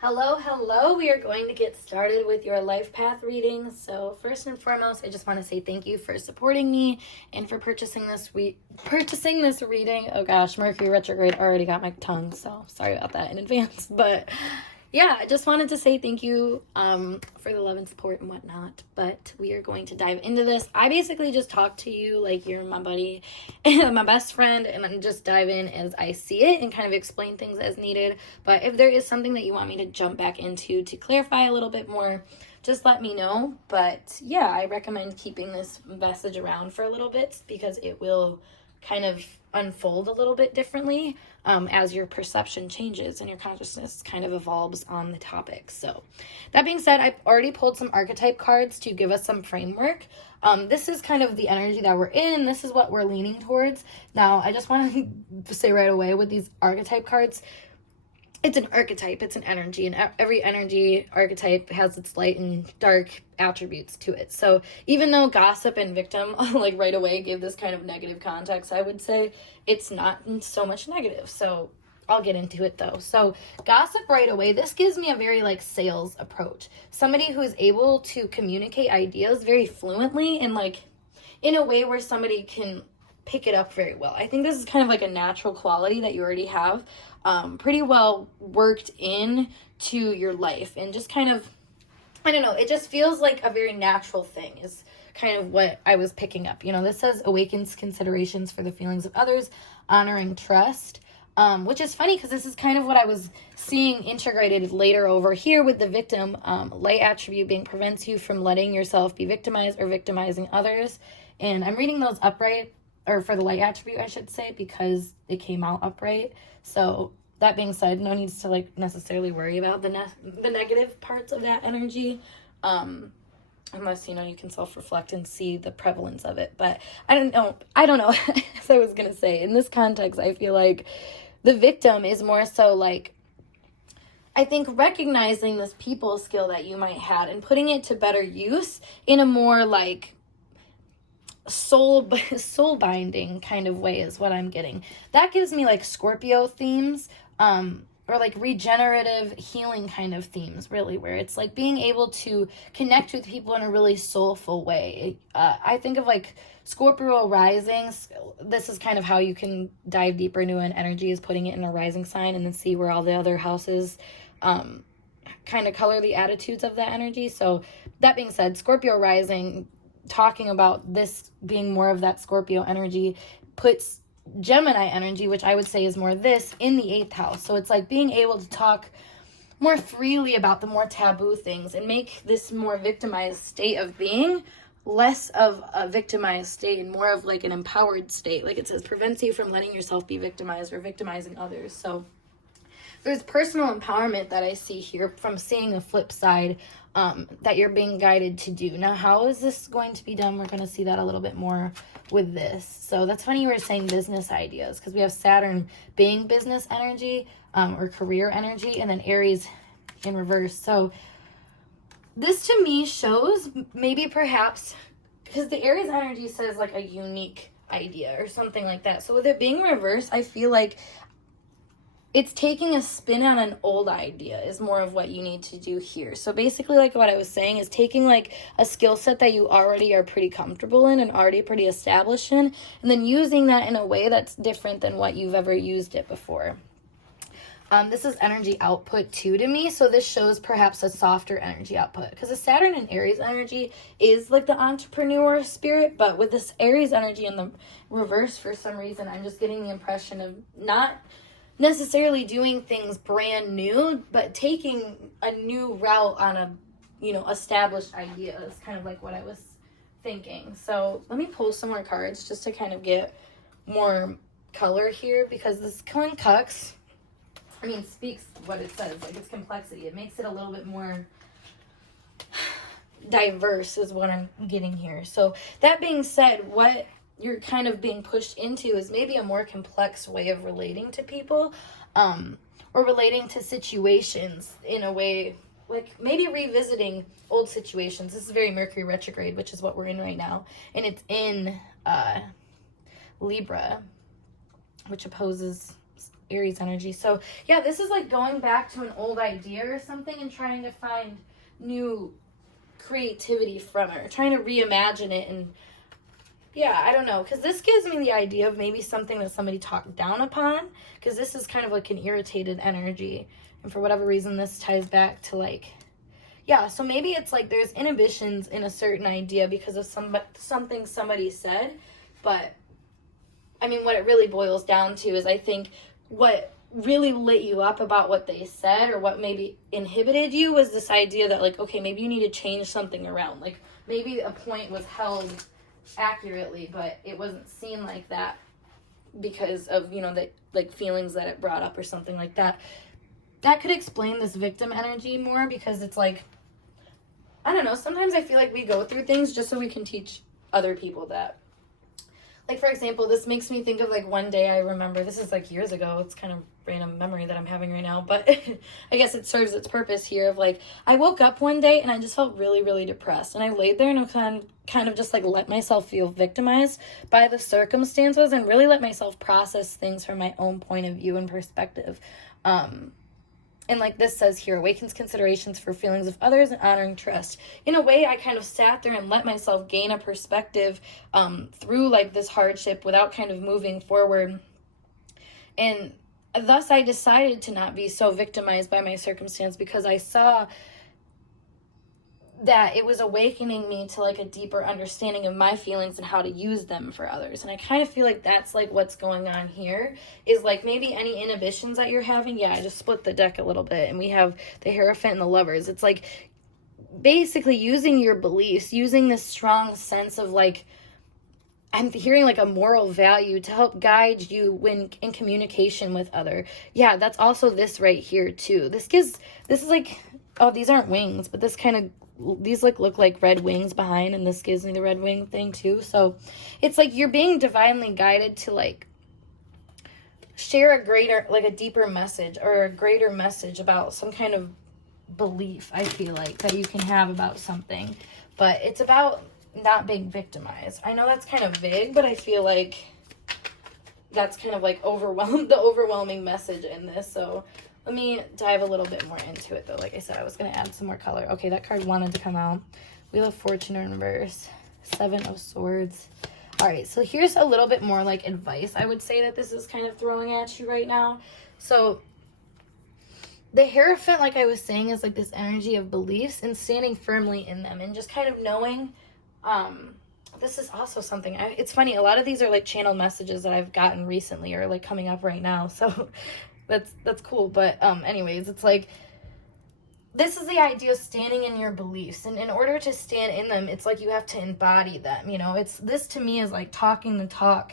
Hello. We are going to get started with your life path reading. So, first and foremost, I just want to say thank you for supporting me and for purchasing this reading. Oh gosh, Mercury retrograde already got my tongue, so sorry about that in advance. But yeah, I just wanted to say thank you for the love and support and whatnot. But we are going to dive into this. I basically just talk to you like you're my buddy, my best friend, and then just dive in as I see it and kind of explain things as needed. But if there is something that you want me to jump back into to clarify a little bit more, just let me know. But yeah, I recommend keeping this message around for a little bit because it will kind of unfold a little bit differently as your perception changes and your consciousness kind of evolves on the topic. So that being said, I've already pulled some archetype cards to give us some framework. This is kind of the energy that we're in. This is what we're leaning towards. Now, I just want to say right away with these archetype cards, it's an archetype, it's an energy, and every energy archetype has its light and dark attributes to it. So even though gossip and victim, like right away, gave this kind of negative context, I would say it's not so much negative. So I'll get into it though. So gossip right away, this gives me a very like sales approach. Somebody who is able to communicate ideas very fluently and like in a way where somebody can pick it up very well. I think this is kind of like a natural quality that you already have pretty well worked in to your life, and just kind of, I don't know, it just feels like a very natural thing is kind of what I was picking up. You know, this says awakens considerations for the feelings of others, honoring trust, which is funny because this is kind of what I was seeing integrated later over here with the victim. Light attribute being prevents you from letting yourself be victimized or victimizing others. And I'm reading those upright, or for the light attribute, I should say, because it came out upright. So that being said, no needs to like necessarily worry about the negative parts of that energy, unless you can self-reflect and see the prevalence of it. But I don't know. As I was gonna say, in this context, I feel like the victim is more so like, I think recognizing this people skill that you might have and putting it to better use in a more like soul binding kind of way is what I'm getting. That gives me like Scorpio themes, or like regenerative healing kind of themes, really, where it's like being able to connect with people in a really soulful way. I think of like Scorpio risings. This is kind of how you can dive deeper into an energy, is putting it in a rising sign and then see where all the other houses kind of color the attitudes of that energy. So that being said, Scorpio rising, talking about this being more of that Scorpio energy, puts Gemini energy, which I would say is more this, in the 8th house. So it's like being able to talk more freely about the more taboo things and make this more victimized state of being less of a victimized state and more of like an empowered state. Like it says, prevents you from letting yourself be victimized or victimizing others. So there's personal empowerment that I see here from seeing the flip side, that you're being guided to do. Now, how is this going to be done? We're going to see that a little bit more with this. So that's funny you were saying business ideas, because we have Saturn being business energy, or career energy, and then Aries in reverse. So this to me shows maybe perhaps, because the Aries energy says like a unique idea or something like that. So with it being reversed, I feel like it's taking a spin on an old idea is more of what you need to do here. So basically, like what I was saying, is taking like a skill set that you already are pretty comfortable in and already pretty established in, and then using that in a way that's different than what you've ever used it before. This is energy output too to me. So this shows perhaps a softer energy output, because the Saturn and Aries energy is like the entrepreneur spirit, but with this Aries energy in the reverse, for some reason, I'm just getting the impression of not necessarily doing things brand new, but taking a new route on a, established idea is kind of like what I was thinking. So let me pull some more cards just to kind of get more color here, because this Conjunct, speaks what it says, like its complexity. It makes it a little bit more diverse is what I'm getting here. So that being said, what you're kind of being pushed into is maybe a more complex way of relating to people, or relating to situations in a way, like maybe revisiting old situations. This is very Mercury retrograde, which is what we're in right now, and it's in Libra, which opposes Aries energy. So yeah, this is like going back to an old idea or something and trying to find new creativity from it, or trying to reimagine it. And yeah, I don't know, because this gives me the idea of maybe something that somebody talked down upon, because this is kind of like an irritated energy, and for whatever reason this ties back to like, yeah, so maybe it's like there's inhibitions in a certain idea because of something somebody said. But I mean, what it really boils down to is, I think what really lit you up about what they said, or what maybe inhibited you, was this idea that like, okay, maybe you need to change something around. Like maybe a point was held accurately, but it wasn't seen like that because of, you know, the like feelings that it brought up or something like that. That could explain this victim energy more, because it's like, I don't know, sometimes I feel like we go through things just so we can teach other people that. Like, for example, this makes me think of, like, one day I remember, this is, like, years ago, it's kind of random memory that I'm having right now, but I guess it serves its purpose here of, like, I woke up one day and I just felt really, really depressed, and I laid there and kind of just, like, let myself feel victimized by the circumstances, and really let myself process things from my own point of view and perspective. And like this says here, awakens considerations for feelings of others and honoring trust. In a way, I kind of sat there and let myself gain a perspective through like this hardship without kind of moving forward. And thus I decided to not be so victimized by my circumstance, because I saw that it was awakening me to like a deeper understanding of my feelings and how to use them for others. And I kind of feel like that's like what's going on here, is like maybe any inhibitions that you're having. Yeah, I just split the deck a little bit, and we have the Hierophant and the Lovers. It's like basically using your beliefs, using this strong sense of like, I'm hearing like a moral value to help guide you when in communication with other. Yeah, that's also this right here too. This is like, oh, these aren't wings, but this kind of, these like look like red wings behind, and this gives me the red wing thing too. So it's like you're being divinely guided to like share a greater, like a deeper message, or a greater message about some kind of belief, I feel like, that you can have about something. But it's about not being victimized. I know that's kind of vague, but I feel like that's kind of like the overwhelming message in this. So let me dive a little bit more into it, though. Like I said, I was going to add some more color. Okay, that card wanted to come out. Wheel of Fortune in reverse. 7 of Swords. All right, so here's a little bit more like advice I would say that this is kind of throwing at you right now. So the Hierophant, like I was saying, is like this energy of beliefs and standing firmly in them, and just kind of knowing. This is also something, it's funny, a lot of these are like channeled messages that I've gotten recently, or like coming up right now. So that's cool. But anyways, it's like, this is the idea of standing in your beliefs, and in order to stand in them, it's like you have to embody them, you know. It's, this to me is like talking the talk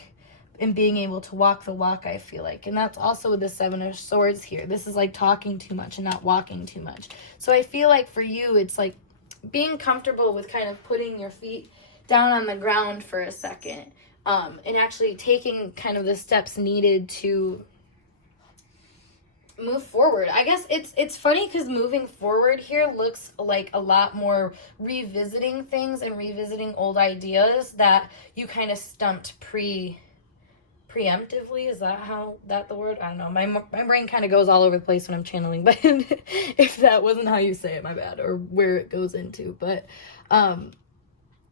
and being able to walk the walk, I feel like. And that's also with the 7 of Swords here. This is like talking too much and not walking too much. So I feel like for you, it's like being comfortable with kind of putting your feet down on the ground for a second, and actually taking kind of the steps needed to move forward. I guess it's funny because moving forward here looks like a lot more revisiting things and revisiting old ideas that you kind of stumped preemptively. Is that the word? I don't know. My brain kind of goes all over the place when I'm channeling, but if that wasn't how you say it, my bad, or where it goes into. But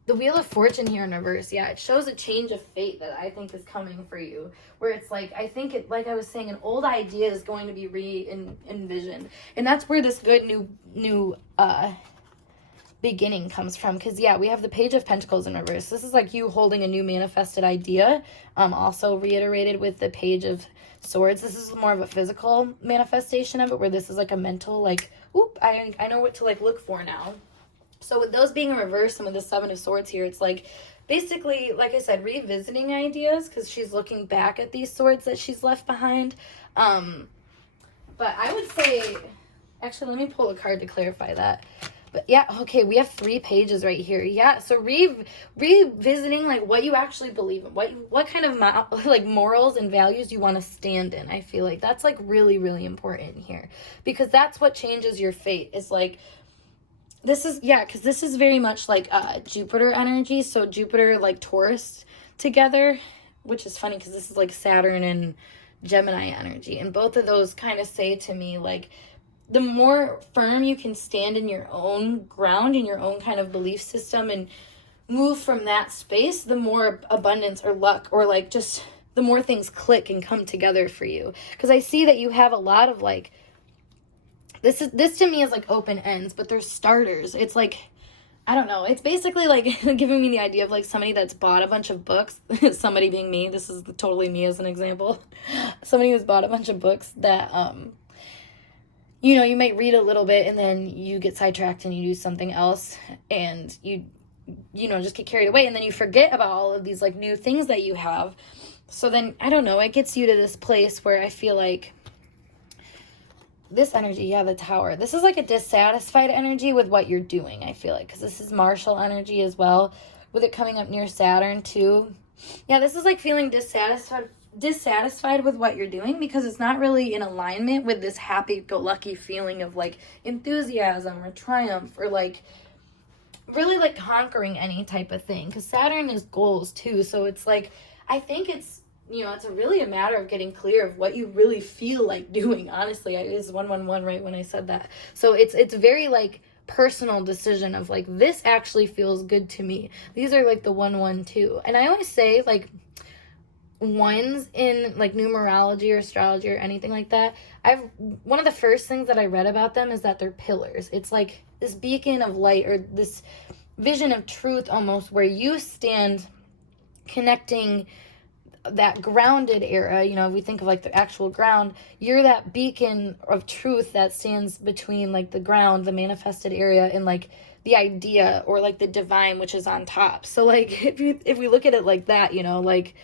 the Wheel of Fortune here in reverse, yeah, it shows a change of fate that I think is coming for you, where it's like, I think it, like I was saying, an old idea is going to be envisioned, and that's where this good new beginning comes from. Because yeah, we have the Page of Pentacles in reverse. This is like you holding a new manifested idea, also reiterated with the Page of Swords. This is more of a physical manifestation of it, where this is like a mental, like, oop, I know what to like look for now. So with those being in reverse, and with the 7 of Swords here, it's like basically, like I said, revisiting ideas, because she's looking back at these swords that she's left behind. But I would say, actually, let me pull a card to clarify that. But yeah, okay, we have 3 pages right here. Yeah, so revisiting like what you actually believe in, what kind of like morals and values you want to stand in. I feel like that's like really, really important here, because that's what changes your fate. Is like, this is, yeah, because this is very much like Jupiter energy. So Jupiter, like Taurus together, which is funny because this is like Saturn and Gemini energy. And both of those kind of say to me, like, the more firm you can stand in your own ground, in your own kind of belief system, and move from that space, the more abundance or luck, or like just the more things click and come together for you. Because I see that you have a lot of like, this to me is like open ends, but they're starters. It's like, I don't know. It's basically like giving me the idea of like somebody that's bought a bunch of books. Somebody being me. This is totally me as an example. Somebody who's bought a bunch of books that, you know, you might read a little bit and then you get sidetracked and you do something else and you know, just get carried away, and then you forget about all of these like new things that you have. So then, I don't know, it gets you to this place where I feel like this energy, the Tower, this is like a dissatisfied energy with what you're doing, I feel like, because this is Martial energy as well, with it coming up near Saturn too. Yeah, this is like feeling dissatisfied with what you're doing, because it's not really in alignment with this happy-go-lucky feeling of like enthusiasm or triumph, or like really like conquering any type of thing, because Saturn is goals too. So it's like, I think it's, you know, it's really a matter of getting clear of what you really feel like doing. Honestly, it is 111 right when I said that. So it's very like personal decision of like, this actually feels good to me. These are like the 112. And I always say like, ones in like numerology or astrology or anything like that, one of the first things that I read about them is that they're pillars. It's like this beacon of light, or this vision of truth almost, where you stand connecting that grounded era. You know, if we think of like the actual ground, you're that beacon of truth that stands between like the ground, the manifested area, and like the idea, or like the divine, which is on top. So like if we look at it like that, you know, like,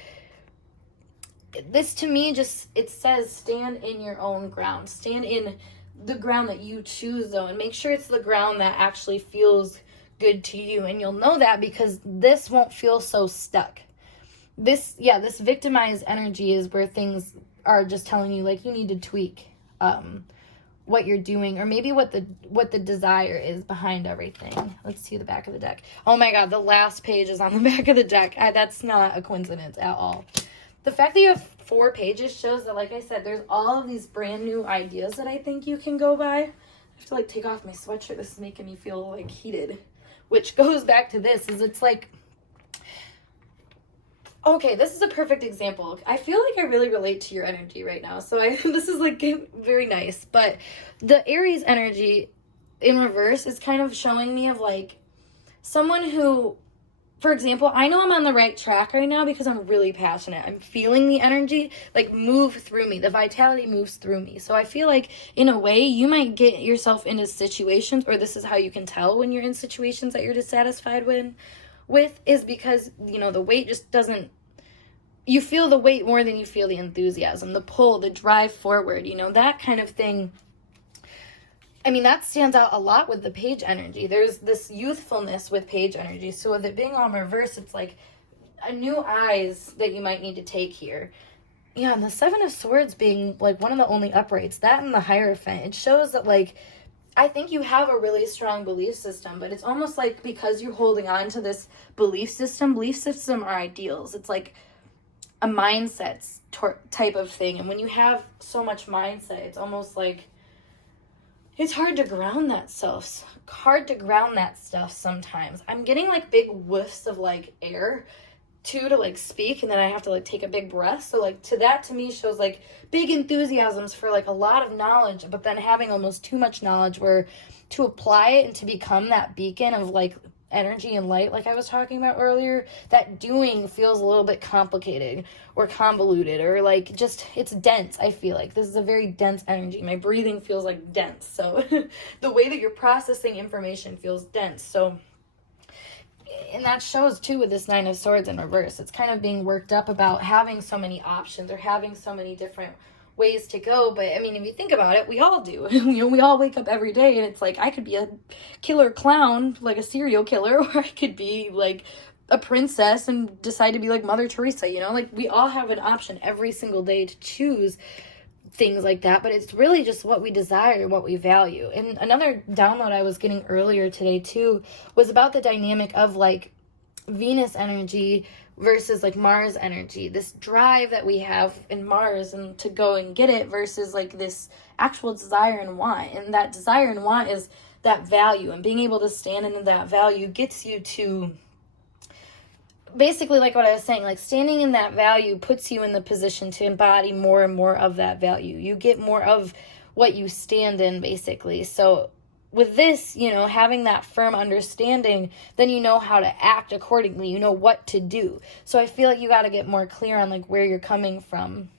this to me just, it says stand in your own ground. Stand in the ground that you choose, though, and make sure it's the ground that actually feels good to you. And you'll know that because this won't feel so stuck. This victimized energy is where things are just telling you like you need to tweak what you're doing, or maybe what the desire is behind everything. Let's see the back of the deck. Oh my god, the last page is on the back of the deck. That's not a coincidence at all. The fact that you have 4 pages shows that, like I said, there's all of these brand new ideas that I think you can go by. I have to like take off my sweatshirt. This is making me feel like heated, which goes back to this, is it's like, okay, this is a perfect example. I feel like I really relate to your energy right now. So this is like very nice, but the Aries energy in reverse is kind of showing me of like someone who, for example, I know I'm on the right track right now because I'm really passionate. I'm feeling the energy like move through me. The vitality moves through me. So I feel like in a way you might get yourself into situations, or this is how you can tell when you're in situations that you're dissatisfied with is because, you know, the weight just doesn't, you feel the weight more than you feel the enthusiasm, the pull, the drive forward, you know, that kind of thing. I mean, that stands out a lot with the Page energy. There's this youthfulness with Page energy. So with it being on reverse, it's like a new eyes that you might need to take here. Yeah, and the 7 of Swords being like one of the only uprights, that and the Hierophant, it shows that like, I think you have a really strong belief system, but it's almost like because you're holding on to this belief system are ideals. It's like a mindset type of thing. And when you have so much mindset, it's almost like, it's hard to ground that stuff. Sometimes. I'm getting like big whiffs of like air too to like speak, and then I have to like take a big breath. So like to me shows like big enthusiasms for like a lot of knowledge, but then having almost too much knowledge where to apply it and to become that beacon of like energy and light, like I was talking about earlier, that doing feels a little bit complicated or convoluted, or like just, it's dense. I feel like this is a very dense energy. My breathing feels like dense. So the way that you're processing information feels dense. So, and that shows too with this 9 of Swords in reverse. It's kind of being worked up about having so many options or having so many different ways to go. But I mean, if you think about it, we all do. You know, we all wake up every day and it's like, I could be a killer clown, like a serial killer, or I could be like a princess and decide to be like Mother Teresa, you know, like we all have an option every single day to choose things like that. But it's really just what we desire, what we value. And another download I was getting earlier today too was about the dynamic of like Venus energy versus like Mars energy, this drive that we have in Mars and to go and get it versus like this actual desire and want. And that desire and want is that value, and being able to stand in that value gets you to basically, like what I was saying, like standing in that value puts you in the position to embody more and more of that value. You get more of what you stand in, basically. So with this, you know, having that firm understanding, then you know how to act accordingly. You know what to do. So I feel like you got to get more clear on like where you're coming from,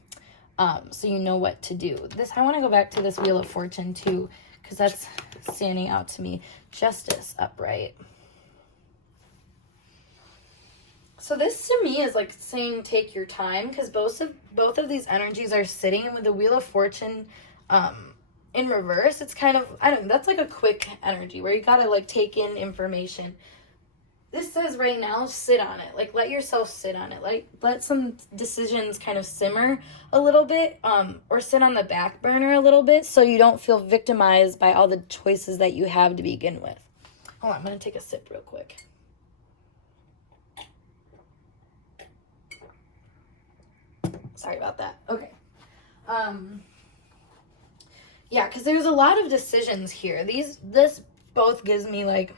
so you know what to do. I want to go back to this Wheel of Fortune too, because that's standing out to me. Justice upright. So this to me is like saying take your time, because both of these energies are sitting, and with the Wheel of Fortune in reverse, it's kind of, I don't know, that's like a quick energy where you gotta like take in information. This says right now, sit on it. Like let yourself sit on it. Like let some decisions kind of simmer a little bit, or sit on the back burner a little bit, so you don't feel victimized by all the choices that you have to begin with. Hold on, I'm gonna take a sip real quick. Sorry about that. Okay. Yeah, because there's a lot of decisions here. This both gives me like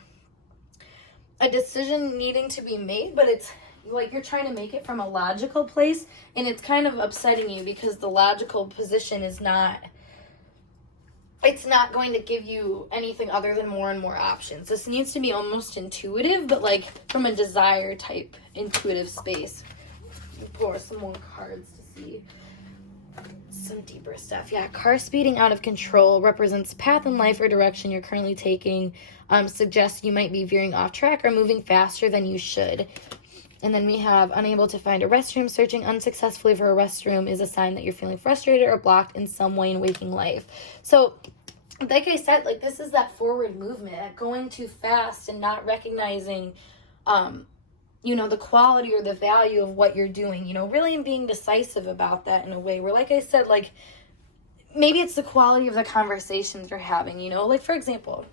a decision needing to be made, but it's like you're trying to make it from a logical place, and it's kind of upsetting you because the logical position is not, it's not going to give you anything other than more and more options. This needs to be almost intuitive, but like from a desire type intuitive space. Pour some more cards to see some deeper stuff. Yeah, car speeding out of control represents path in life or direction you're currently taking. Suggests you might be veering off track or moving faster than you should. And then we have unable to find a restroom. Searching unsuccessfully for a restroom is a sign that you're feeling frustrated or blocked in some way in waking life. So, like I said, like this is that forward movement, going too fast and not recognizing you know, the quality or the value of what you're doing, you know, really being decisive about that in a way where, like I said, like, maybe it's the quality of the conversations you're having, you know, like, for example,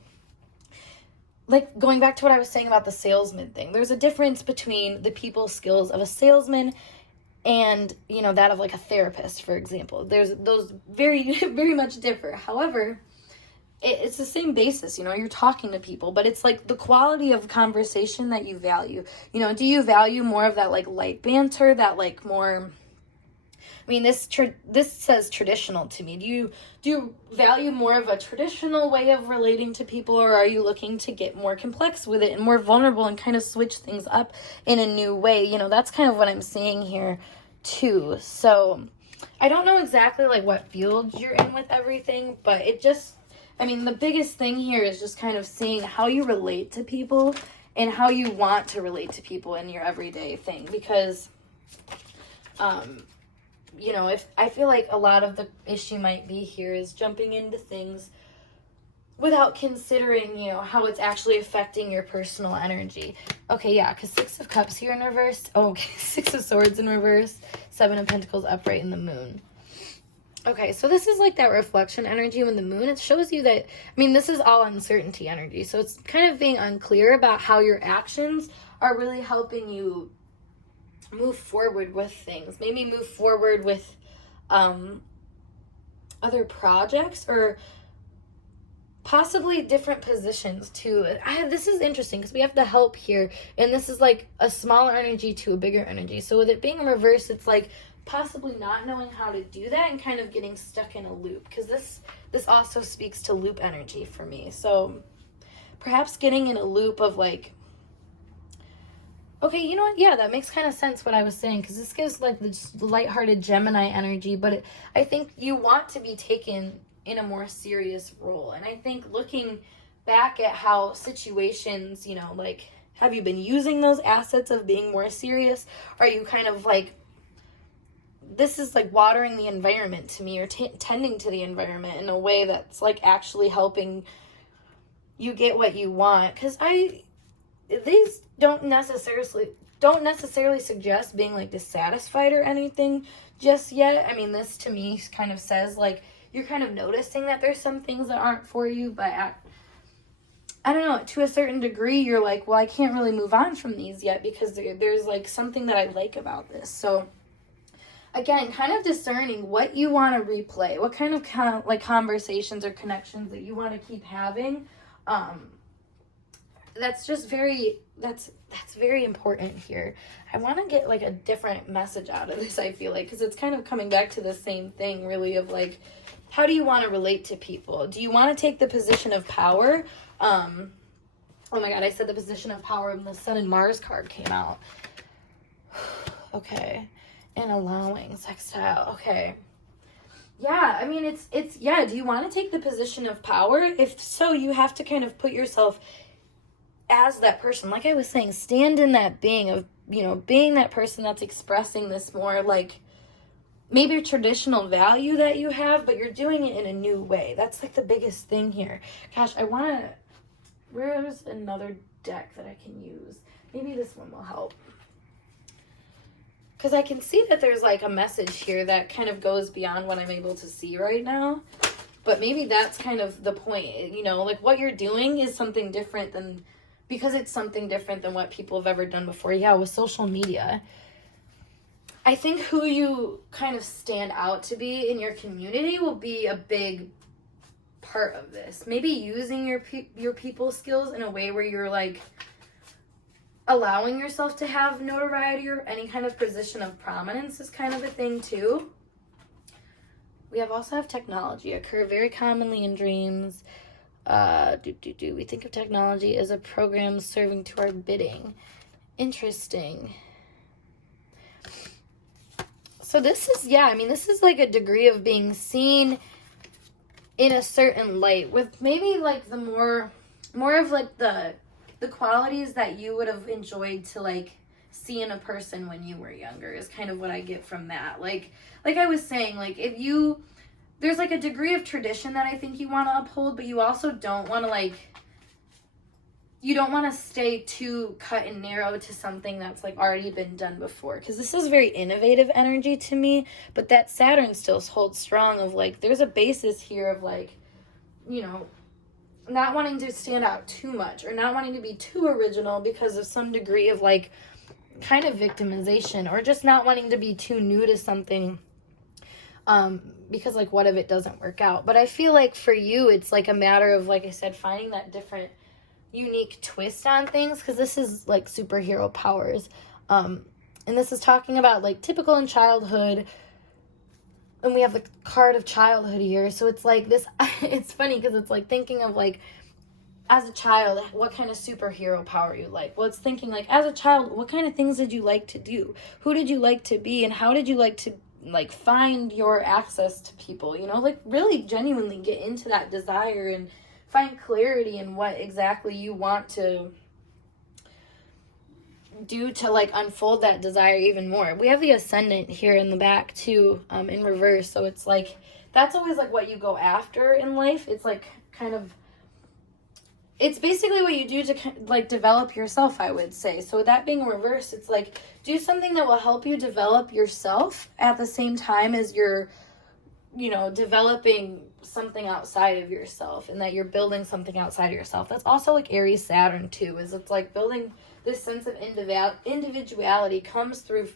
like, going back to what I was saying about the salesman thing, there's a difference between the people skills of a salesman and, you know, that of, like, a therapist, for example. There's those very, very much differ. However, it's the same basis, you know, you're talking to people, but it's like the quality of conversation that you value. You know, do you value more of that like light banter, that like more, I mean, this says traditional to me. Do you value more of a traditional way of relating to people, or are you looking to get more complex with it and more vulnerable and kind of switch things up in a new way? You know, that's kind of what I'm seeing here too. So I don't know exactly like what field you're in with everything, but it just, I mean, the biggest thing here is just kind of seeing how you relate to people and how you want to relate to people in your everyday thing. Because, you know, if I feel like a lot of the issue might be here is jumping into things without considering, you know, how it's actually affecting your personal energy. Okay, yeah, because 6 of Cups here in reverse. Oh, okay, 6 of Swords in reverse. 7 of Pentacles upright in the Moon. Okay, so this is like that reflection energy with the moon. It shows you that, I mean, this is all uncertainty energy. So it's kind of being unclear about how your actions are really helping you move forward with things. Maybe move forward with other projects, or possibly different positions too. This is interesting because we have the help here, and this is like a smaller energy to a bigger energy. So with it being in reverse, it's like possibly not knowing how to do that and kind of getting stuck in a loop, because this also speaks to loop energy for me. So perhaps getting in a loop of like, okay, you know what, yeah, that makes kind of sense what I was saying, because this gives like this lighthearted Gemini energy, but I think you want to be taken in a more serious role. And I think looking back at how situations, you know, like, have you been using those assets of being more serious? Are you kind of like, this is like watering the environment to me, or tending to the environment in a way that's like actually helping you get what you want? Because these don't necessarily suggest being like dissatisfied or anything just yet. I mean, this to me kind of says like you're kind of noticing that there's some things that aren't for you, but I don't know, to a certain degree, you're like, well, I can't really move on from these yet because there's like something that I like about this. So again, kind of discerning what you want to replay, what kind of like conversations or connections that you want to keep having. That's just that's very important here. I want to get like a different message out of this, I feel like, because it's kind of coming back to the same thing, really, of like, how do you want to relate to people? Do you want to take the position of power? Oh my God, I said the position of power when the Sun and Mars card came out. Okay. And allowing sextile. Okay. Yeah, I mean, it's yeah, do you want to take the position of power? If so, you have to kind of put yourself as that person. Like I was saying, stand in that being of, being that person that's expressing this more like maybe a traditional value that you have, but you're doing it in a new way. That's like the biggest thing here. Gosh, where's another deck that I can use? Maybe this one will help. Because I can see that there's like a message here that kind of goes beyond what I'm able to see right now. But maybe that's kind of the point, like what you're doing is something different because it's something different than what people have ever done before. Yeah, with social media. I think who you kind of stand out to be in your community will be a big part of this. Maybe using your people skills in a way where you're like allowing yourself to have notoriety or any kind of position of prominence is kind of a thing too. We also have technology occur very commonly in dreams. We think of technology as a program serving to our bidding. Interesting. So this is like a degree of being seen in a certain light with maybe like the more of like the qualities that you would have enjoyed to like see in a person when you were younger is kind of what I get from that. Like I was saying, like there's like a degree of tradition that I think you want to uphold, but you also don't want to stay too cut and narrow to something that's like already been done before, because this is very innovative energy to me, but that Saturn still holds strong of like there's a basis here of like, not wanting to stand out too much or not wanting to be too original because of some degree of like kind of victimization, or just not wanting to be too new to something because like what if it doesn't work out. But I feel like for you it's like a matter of, like I said, finding that different unique twist on things, because this is like superhero powers, and this is talking about like typical in childhood, and we have the card of childhood here, so it's like this it's funny because it's like thinking of like as a child what kind of superhero power you like. Well, it's thinking like as a child, what kind of things did you like to do, who did you like to be, and how did you like to like find your access to people, like really genuinely get into that desire and find clarity in what exactly you want to do to like unfold that desire even more. We have the Ascendant here in the back too, in reverse, so it's like that's always like what you go after in life. It's like kind of, it's basically what you do to like develop yourself, I would say. So with that being reversed, it's like do something that will help you develop yourself at the same time as you're developing something outside of yourself, and that you're building something outside of yourself. That's also like Aries Saturn too, is it's like building this sense of individuality comes through,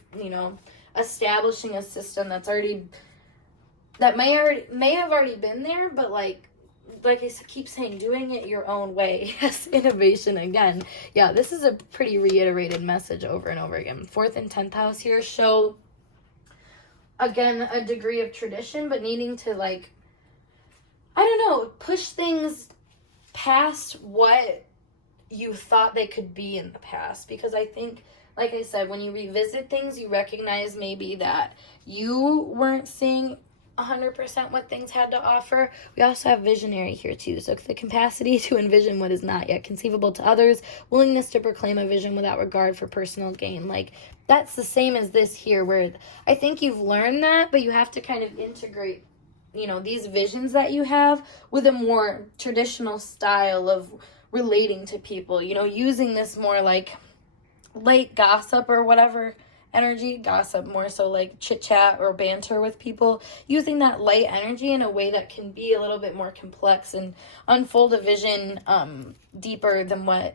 establishing a system that may have already been there, but like I keep saying, doing it your own way. Yes, innovation again. Yeah, this is a pretty reiterated message over and over again. 4th and 10th house here show, again, a degree of tradition, but needing to like, I don't know, push things past what you thought they could be in the past. Because I think, like I said, when you revisit things, you recognize maybe that you weren't seeing 100% what things had to offer. We also have visionary here too, so the capacity to envision what is not yet conceivable to others, willingness to proclaim a vision without regard for personal gain. Like that's the same as this here, where I think you've learned that, but you have to kind of integrate these visions that you have with a more traditional style of relating to people, using this more like light gossip or whatever energy, gossip, more so like chit chat or banter with people, using that light energy in a way that can be a little bit more complex and unfold a vision deeper than what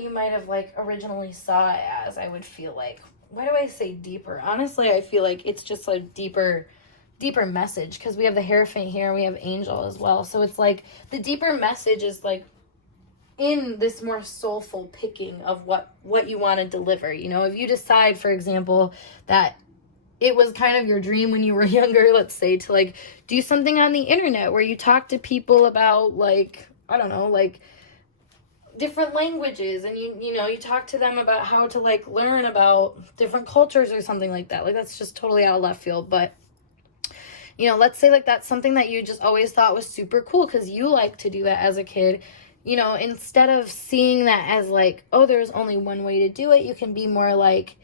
you might have like originally saw it as. I would feel like, why do I say deeper? Honestly, I feel like it's just a deeper message, because we have the Hierophant here, we have Angel as well. So it's like the deeper message is like in this more soulful picking of what you want to deliver. You know, if you decide, for example, that it was kind of your dream when you were younger, let's say, to like do something on the internet where you talk to people about like, I don't know, like different languages, and you know, you talk to them about how to like learn about different cultures or something like that. Like, that's just totally out of left field, but you know, let's say like that's something that you just always thought was super cool because you like to do that as a kid. You know, instead of seeing that as like, oh, there's only one way to do it, you can be more like,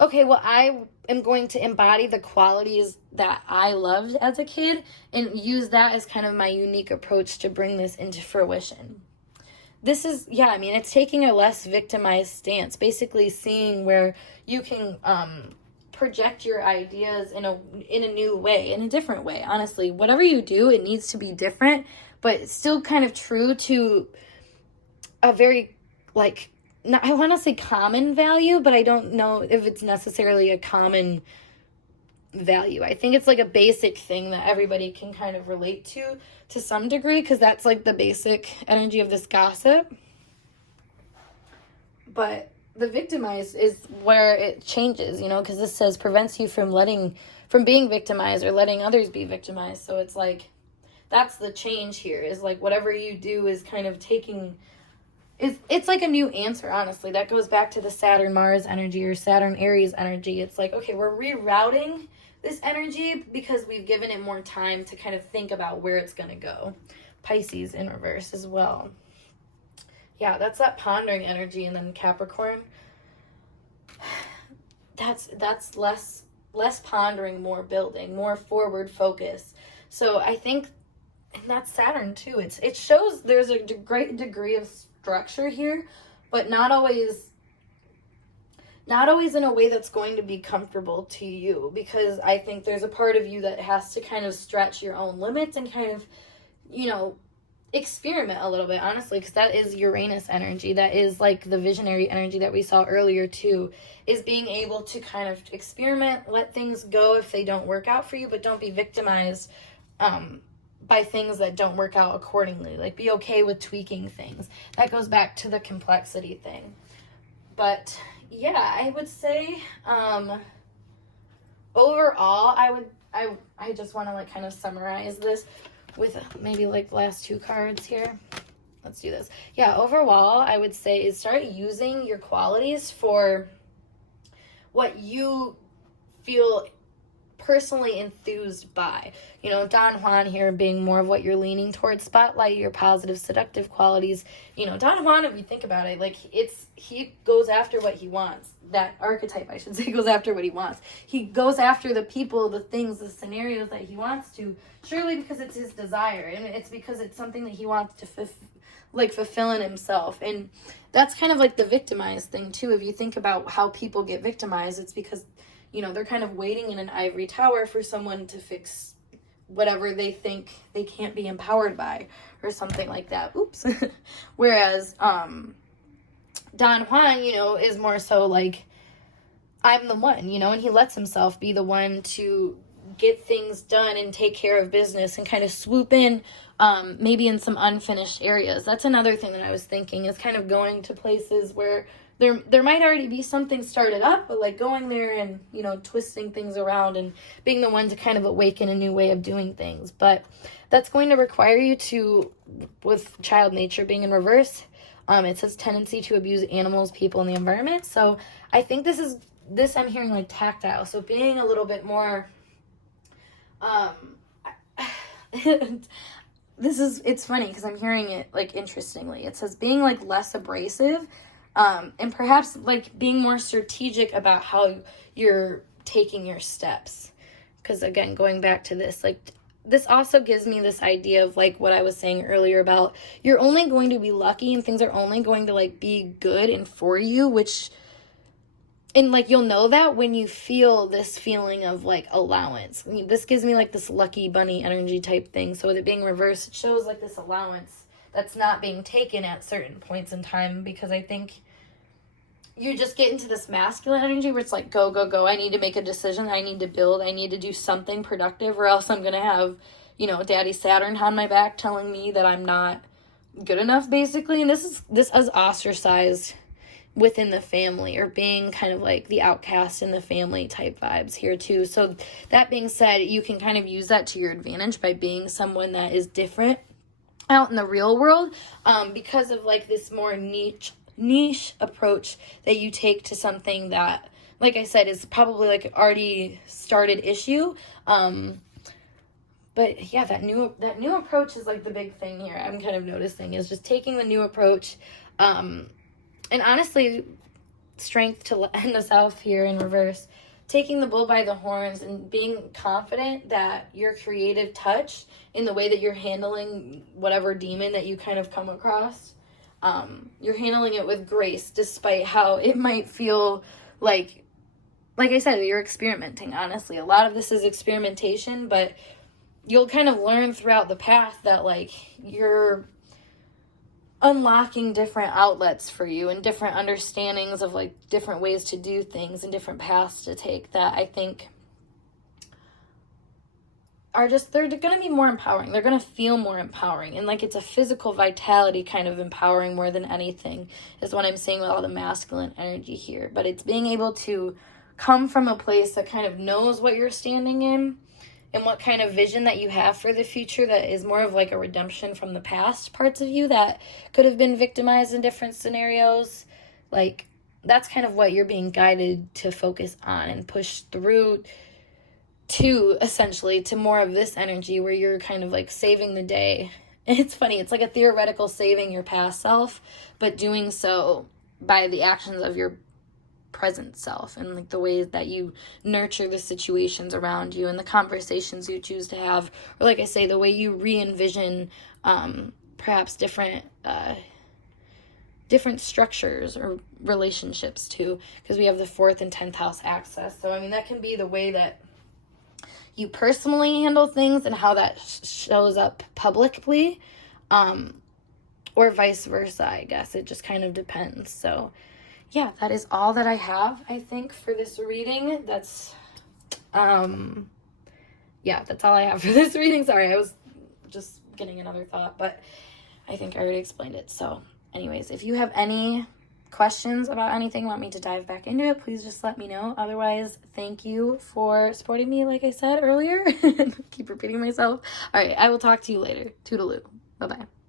okay, well, I am going to embody the qualities that I loved as a kid and use that as kind of my unique approach to bring this into fruition. This is, yeah, I mean, it's taking a less victimized stance, basically seeing where you can project your ideas in a new way, in a different way. Honestly, whatever you do, it needs to be different, but still kind of true to a very, like, not, I want to say common value, but I don't know if it's necessarily a common value. I think it's like a basic thing that everybody can kind of relate to some degree, because that's like the basic energy of this gossip. But the victimized is where it changes, you know, because this says prevents you from being victimized or letting others be victimized. So it's like, that's the change here, is like whatever you do is kind of taking, it's like a new answer, honestly. That goes back to the Saturn-Mars energy or Saturn-Aries energy. It's like, okay, we're rerouting this energy because we've given it more time to kind of think about where it's going to go. Pisces in reverse as well. Yeah, that's that pondering energy. And then Capricorn, that's less pondering, more building, more forward focus. So I think, and that's Saturn too. It shows there's a great degree of structure here, but not always in a way that's going to be comfortable to you, because I think there's a part of you that has to kind of stretch your own limits and kind of, you know, experiment a little bit, honestly, because that is Uranus energy. That is like the visionary energy that we saw earlier too, is being able to kind of experiment, let things go if they don't work out for you, but don't be victimized by things that don't work out accordingly. Like, be okay with tweaking things. That goes back to the complexity thing. But yeah, I would say overall, I just want to like kind of summarize this with maybe like last two cards here. Let's do this. Yeah, overall, I would say is start using your qualities for what you feel personally enthused by. You know, Don Juan here being more of what you're leaning towards. Spotlight your positive, seductive qualities. You know, Don Juan, if you think about it, like he goes after what he wants. That archetype, I should say, goes after what he wants. He goes after the people, the things, the scenarios that he wants to, surely because it's his desire, and it's because it's something that he wants to fulfill in himself. And that's kind of like the victimized thing too. If you think about how people get victimized, it's because, you know, they're kind of waiting in an ivory tower for someone to fix whatever they think they can't be empowered by or something like that. Oops. Whereas Don Juan, you know, is more so like, I'm the one, you know, and he lets himself be the one to get things done and take care of business and kind of swoop in maybe in some unfinished areas. That's another thing that I was thinking, is kind of going to places where there might already be something started up, but like going there and, you know, twisting things around and being the one to kind of awaken a new way of doing things. But that's going to require you to, with child nature being in reverse, it says tendency to abuse animals, people, and the environment. So I think this I'm hearing like tactile. So being a little bit more, it's funny because I'm hearing it like interestingly. It says being like less abrasive, and perhaps like being more strategic about how you're taking your steps. Because again, going back to this, like this also gives me this idea of like what I was saying earlier about you're only going to be lucky and things are only going to like be good and for you, which and like you'll know that when you feel this feeling of like allowance. This gives me like this lucky bunny energy type thing. So with it being reversed, it shows like this allowance that's not being taken at certain points in time, because I think you just get into this masculine energy where it's like go, go, go. I need to make a decision. I need to build. I need to do something productive, or else I'm going to have, you know, Daddy Saturn on my back telling me that I'm not good enough, basically. And this is ostracized within the family, or being kind of like the outcast in the family type vibes here too. So that being said, you can kind of use that to your advantage by being someone that is different out in the real world, because of like this more niche approach that you take to something that, like I said, is probably like already started issue. But yeah, that new approach is like the big thing here. I'm kind of noticing is just taking the new approach, and honestly, strength to end us off here in reverse, taking the bull by the horns and being confident that your creative touch in the way that you're handling whatever demon that you kind of come across, you're handling it with grace, despite how it might feel like I said, you're experimenting. Honestly, a lot of this is experimentation, but you'll kind of learn throughout the path that like you're unlocking different outlets for you and different understandings of like different ways to do things and different paths to take that I think are just, they're going to be more empowering. They're going to feel more empowering. And like it's a physical vitality kind of empowering more than anything is what I'm saying with all the masculine energy here. But it's being able to come from a place that kind of knows what you're standing in and what kind of vision that you have for the future that is more of like a redemption from the past parts of you that could have been victimized in different scenarios. Like that's kind of what you're being guided to focus on and push through to, essentially, to more of this energy where you're kind of like saving the day. And it's funny, it's like a theoretical saving your past self, but doing so by the actions of your present self and like the ways that you nurture the situations around you and the conversations you choose to have, or like I say, the way you re-envision perhaps different structures or relationships too, because we have the 4th and 10th house access. So I mean, that can be the way that you personally handle things and how that shows up publicly, or vice versa, I guess. It just kind of depends. So yeah, that is all that I have, I think, for this reading. That's all I have for this reading. Sorry, I was just getting another thought, but I think I already explained it. So anyways, if you have any questions about anything, want me to dive back into it, please just let me know. Otherwise, thank you for supporting me, like I said earlier. Keep repeating myself. All right, I will talk to you later. Toodaloo. Bye-bye.